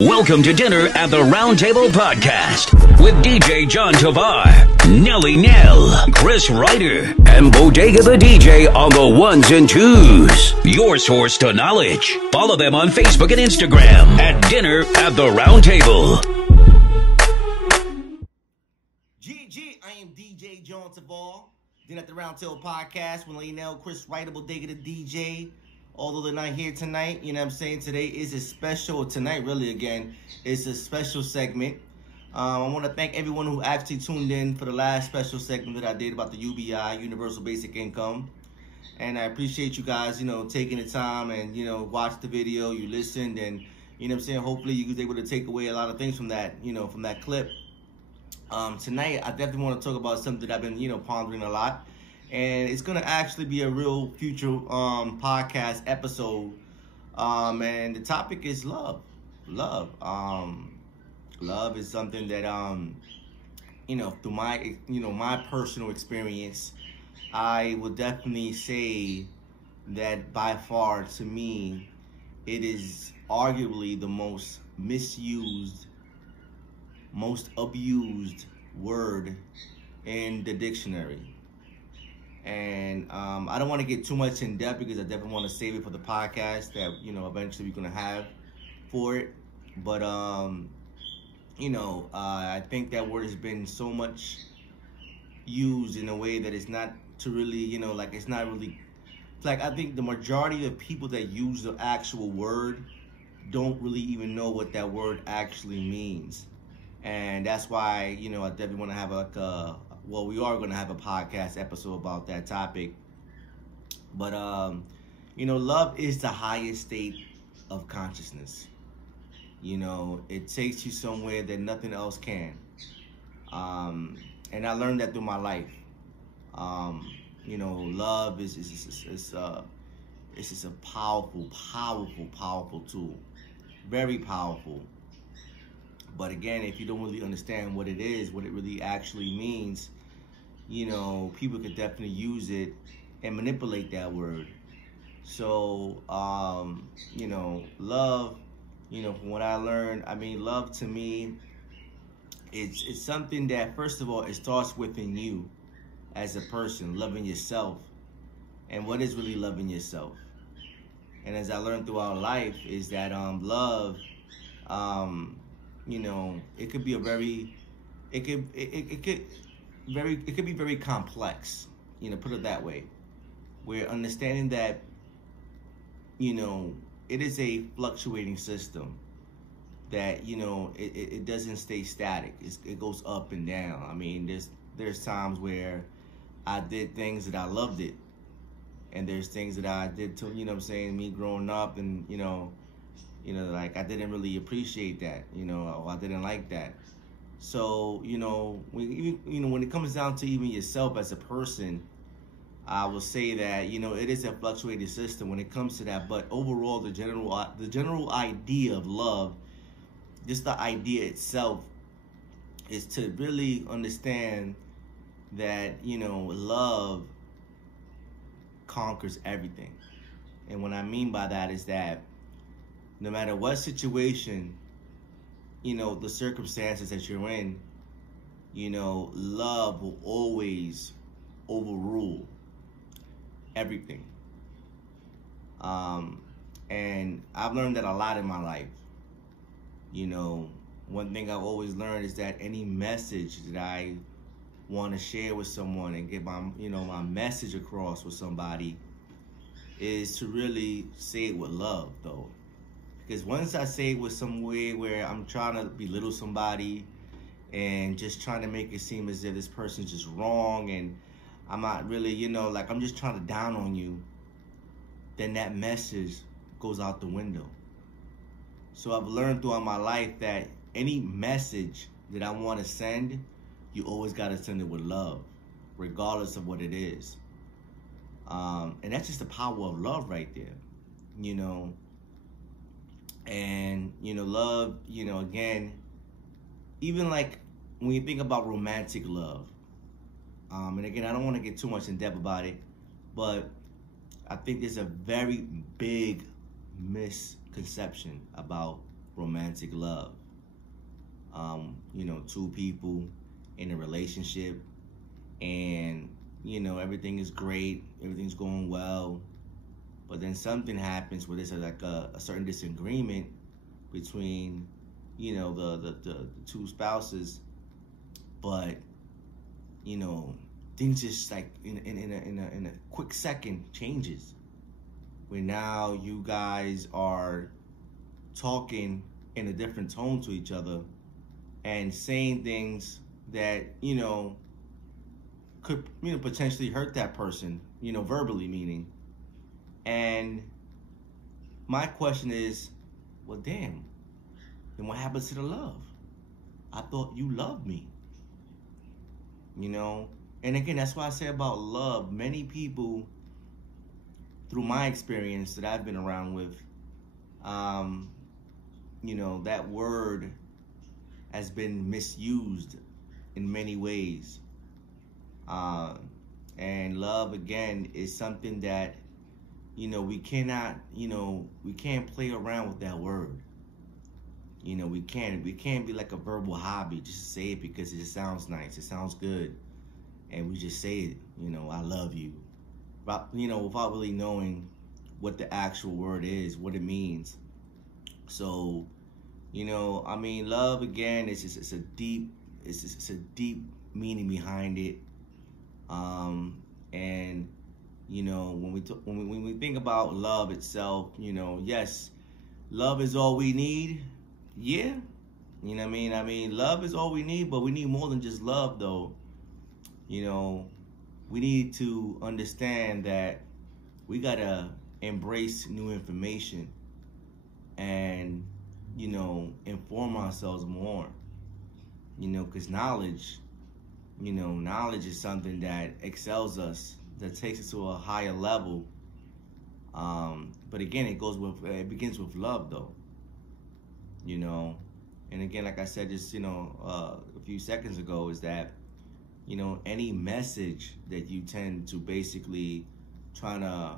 Welcome to Dinner at the Round Table Podcast with DJ John Tavar, Nelly Nell, Chris Ryder, and Bodega the DJ on the ones and twos. Your source to knowledge. Follow them on Facebook and Instagram at Dinner at the Round Table. GG, I am DJ John Tavar. Dinner at the Round Table Podcast with Nelly Nell, Chris Ryder, Bodega the DJ. Although they're not here tonight, you know what I'm saying? Today is a special, tonight really again, it's a special segment. I want to thank everyone who actually tuned in for the last special segment that I did about the UBI, Universal Basic Income. And I appreciate you guys, taking the time and, watch the video, you listened, and, hopefully you was able to take away a lot of things from that, from that clip. Tonight, I definitely want to talk about something that I've been, pondering a lot. And it's going to actually be a real future podcast episode. And the topic is love. Love. Love is something that, through my, my personal experience, I would definitely say that by far, to me, it is arguably the most misused, most abused word in the dictionary. And I don't want to get too much in depth because I definitely want to save it for the podcast that, eventually we're going to have for it. But, I think that word has been so much used in a way that it's not to really, it's not really, I think the majority of people that use the actual word don't really even know what that word actually means. And that's why, I definitely want to have we are going to have a podcast episode about that topic. But, love is the highest state of consciousness. It takes you somewhere that nothing else can. And I learned that through my life. Love is just a powerful, powerful, powerful tool. Very powerful. But again, if you don't really understand what it is, what it really actually means, people could definitely use it and manipulate that word. So, love, from what I learned, love to me, it's something that, first of all, it starts within you as a person, loving yourself. And what is really loving yourself? And as I learned throughout life is that love, it could be it could be very complex, put it that way. We're understanding that, it is a fluctuating system that, it doesn't stay static. It goes up and down. There's times where I did things that I loved it. And there's things that I did to, me growing up and, I didn't really appreciate that, or I didn't like that. So, when it comes down to even yourself as a person, I will say that, it is a fluctuating system when it comes to that. But overall, the general idea of love, just the idea itself, is to really understand that, love conquers everything. And what I mean by that is that no matter what situation, the circumstances that you're in, love will always overrule everything. And I've learned that a lot in my life. One thing I've always learned is that any message that I want to share with someone and get my, my message across with somebody is to really say it with love, though. Because once I say it with some way where I'm trying to belittle somebody and just trying to make it seem as if this person's just wrong and I'm not really, I'm just trying to down on you, then that message goes out the window. So I've learned throughout my life that any message that I want to send, you always got to send it with love, regardless of what it is. And that's just the power of love right there, And, love, again, even like when you think about romantic love, and again, I don't want to get too much in depth about it, but I think there's a very big misconception about romantic love. Two people in a relationship, and everything is great, everything's going well, but then something happens where there's a certain disagreement between the two spouses, but things just like in a quick second changes, where now you guys are talking in a different tone to each other and saying things that could potentially hurt that person, verbally meaning. And my question is, well, damn, then what happens to the love? I thought you loved me. And again, that's why I say about love. Many people, through my experience that I've been around with, that word has been misused in many ways. And love, again, is something that, we cannot, we can't play around with that word. We can't be like a verbal hobby, just say it because it just sounds nice, it sounds good, and we just say it, I love you, but, without really knowing what the actual word is, what it means. So, love, again, it's a deep meaning behind it. And when we think about love itself, yes, love is all we need. Yeah, I mean, love is all we need, but we need more than just love, though. We need to understand that we gotta embrace new information and inform ourselves more, because knowledge is something that excels us, that takes us to a higher level. But again, it begins with love, though. And again, like I said just a few seconds ago, is that any message that you tend to basically trying to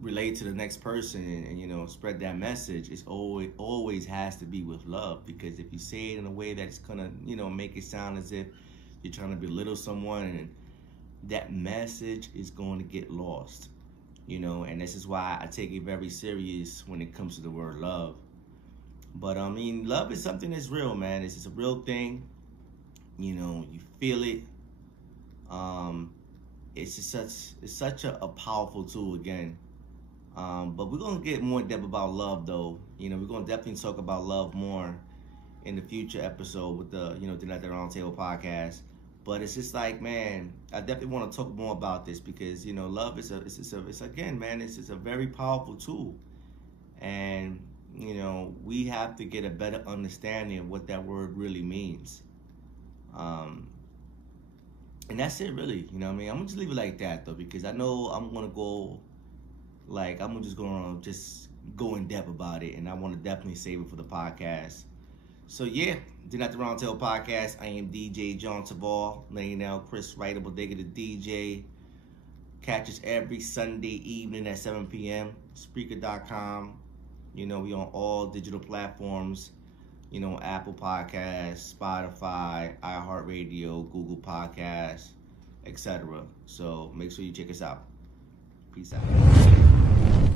relate to the next person and spread that message, it's always has to be with love. Because if you say it in a way that's gonna make it sound as if you're trying to belittle someone, and that message is going to get lost. And this is why I take it very serious when it comes to the word love. But love is something that's real, man. It's a real thing. You feel it. It's such a powerful tool, again. But we're gonna get more in depth about love, though. We're gonna definitely talk about love more in the future episode with the the Not the Round Table podcast. But it's just like, man, I definitely want to talk more about this, because love is again, man, it's a very powerful tool, and we have to get a better understanding of what that word really means. And that's it, really. I'm gonna just leave it like that, though, because I know I'm gonna go, I'm just gonna go in depth about it, and I want to definitely save it for the podcast. So yeah, the Not the Round Table podcast. I am DJ John Tavar, Lionel Chris Writable Digger the DJ. Catch us every Sunday evening at 7 p.m. Spreaker.com. We on all digital platforms. Apple Podcasts, Spotify, iHeartRadio, Google Podcasts, etc. So make sure you check us out. Peace out.